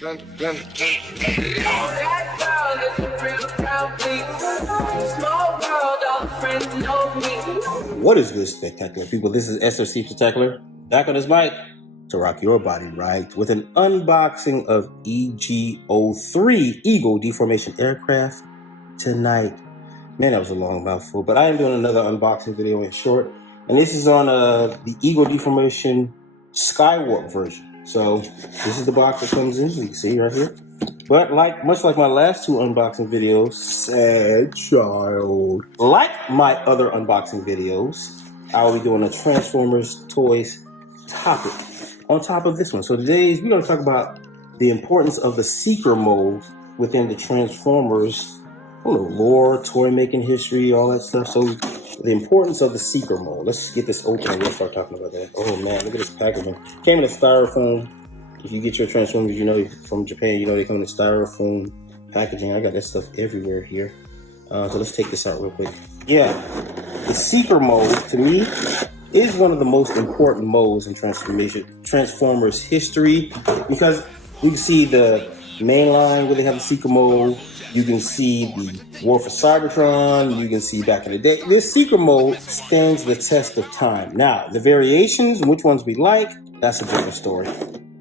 What is good, spectacular people? This is SOC Spectacular, back on his mic to rock your body right with an unboxing of EG03 Eagle deformation aircraft tonight. Man, that was a long mouthful, but I am doing another unboxing video in short, and this is on the Eagle deformation Skywarp version. So this is the box that comes in, you can see right here. But much like my last two unboxing videos, sad child. Like my other unboxing videos, I will be doing a Transformers toys topic on top of this one. So today we're going to talk about the importance of the seeker mode within the Transformers, lore, toy making history, all that stuff. So the importance of the seeker mode. Let's get this open and we'll start talking about that. Oh man, look at this packaging. Came in a styrofoam. If you get your Transformers, you know, from Japan, you know they come in styrofoam packaging. I got that stuff everywhere here. So let's take this out real quick. Yeah, the seeker mode, to me, is one of the most important modes in Transformers history, because we can see the main line where they have the seeker mode. You can see the War for Cybertron. You can see back in the day. This seeker mode stands the test of time. Now, the variations, which ones we like, that's a different story.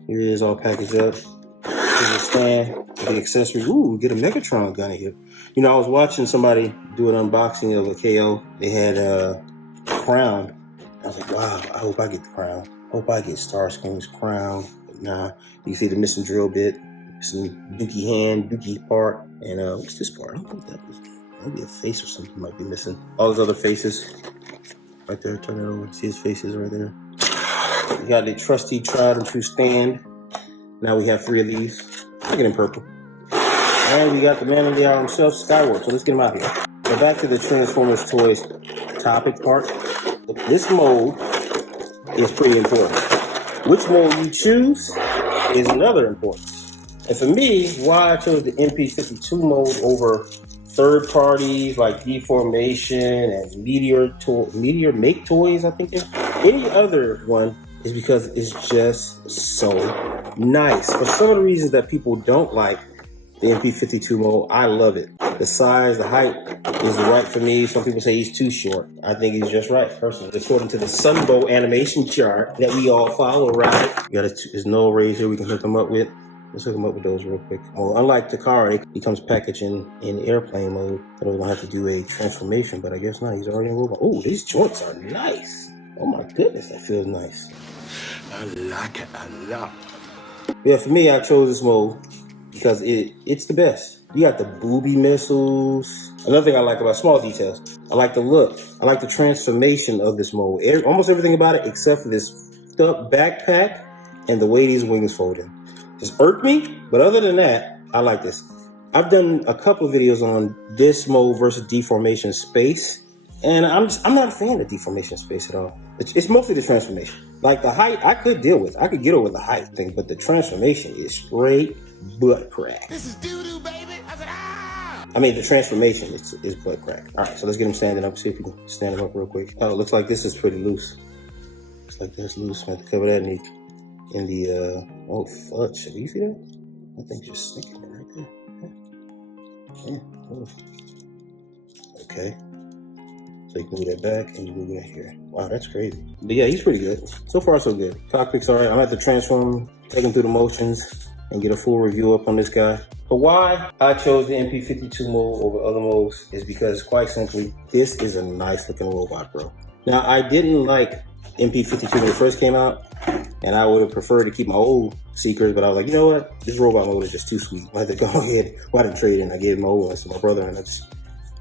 Here it is all packaged up. Here's the stand, the accessories. Ooh, get a Megatron gun in here. You know, I was watching somebody do an unboxing of a KO. They had a crown. I was like, wow, I hope I get the crown. I hope I get Starscream's crown. But nah, you see the missing drill bit, some dookie hand, dookie part, and what's this part? I don't know what that was. Maybe a face or something might be missing. All his other faces. Right there, turn it over. See his faces right there. We got the trusty tried and true stand. Now we have 3 of these. Look at him purple. And we got the man of the hour himself, Skywarp. So let's get him out here. So back to the Transformers toys topic part. This mode is pretty important. Which mode you choose is another importance. And for me, why I chose the MP52 mode over third parties like Deformation and Meteor Make Toys, I think any other one, is because it's just so nice. For some of the reasons that people don't like the MP52 mode, I love it. The size, the height is right for me. Some people say he's too short. I think he's just right, personally. According to the Sunbow animation chart that we all follow, right? There's no razor we can hook them up with. Let's hook them up with those real quick. Well, unlike Thicc, he comes packaged in airplane mode, so we're gonna have to do a transformation, but I guess not. He's already in robot. Oh, these joints are nice. Oh my goodness, that feels nice. I like it a lot. Yeah, for me, I chose this mode because it's the best. You got the booby missiles. Another thing I like about small details, I like the look. I like the transformation of this mode. Almost everything about it except for this stuck backpack and the way these wings fold in. Just irked me, but other than that, I like this. I've done a couple of videos on this mode versus deformation space, and I'm not a fan of deformation space at all. It's mostly the transformation. Like the height, I could deal with. I could get over the height thing, but the transformation is straight butt crack. This is doo-doo, baby. I said, ah! I mean, the transformation is butt crack. All right, so let's get him standing up. See if we can stand him up real quick. Oh, it looks like this is pretty loose. Looks like that's loose. I have to cover that in the oh fudge. Do you see that? I think just sticking it right there. Yeah. Okay. So you can move that back and you move that here. Wow, that's crazy. But yeah, he's pretty good. So far, so good. Cockpit's all right. I'm gonna have to transform, take him through the motions, and get a full review up on this guy. But why I chose the MP52 mode over other modes is because, quite simply, this is a nice looking robot, bro. Now, I didn't like MP52 when it first came out, and I would have preferred to keep my old Seekers, but I was like, you know what? This robot mode is just too sweet. I had to go ahead. Well, I didn't trade in. I gave my old ones to my brother, and I just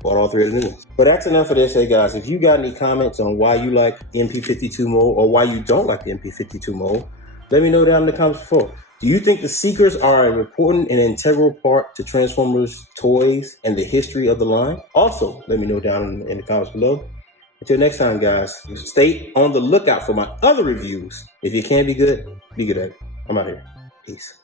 bought all 3 of the new ones. But that's enough of this. Hey guys, if you got any comments on why you like the MP52 mode or why you don't like the MP52 mode, let me know down in the comments below. Do you think the Seekers are an important and integral part to Transformers toys and the history of the line? Also, let me know down in the comments below. Until next time, guys, stay on the lookout for my other reviews. If you can't be good at it. I'm out here. Peace.